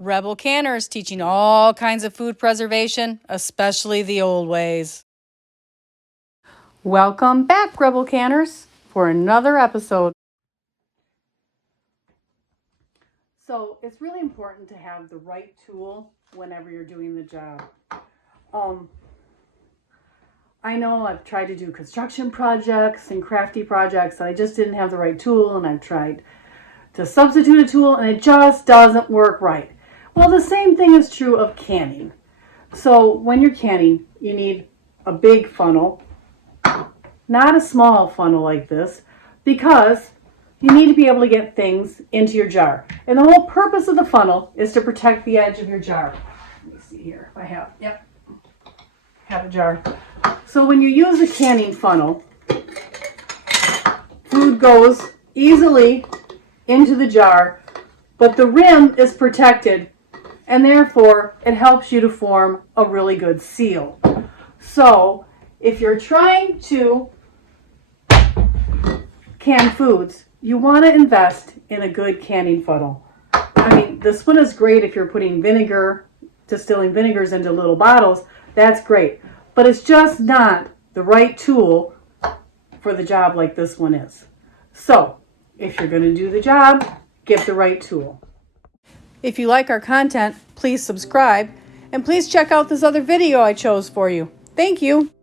Rebel Canners teaching all kinds of food preservation, especially the old ways. Welcome back, Rebel Canners, for another episode. So it's really important to have the right tool whenever you're doing the job. I know I've tried to do construction projects and crafty projects, and I just didn't have the right tool, and I've tried to substitute a tool, and it just doesn't work right. Well, the same thing is true of canning. So when you're canning, you need a big funnel, not a small funnel like this, because you need to be able to get things into your jar. And the whole purpose of the funnel is to protect the edge of your jar. Let me see here if I have a jar. So when you use a canning funnel, food goes easily into the jar, but the rim is protected, and therefore it helps you to form a really good seal. So if you're trying to can foods, you want to invest in a good canning funnel. I mean, this one is great if you're putting vinegar, distilling vinegars into little bottles. That's great. But it's just not the right tool for the job like this one is. So if you're going to do the job, get the right tool. If you like our content, please subscribe, and please check out this other video I chose for you. Thank you.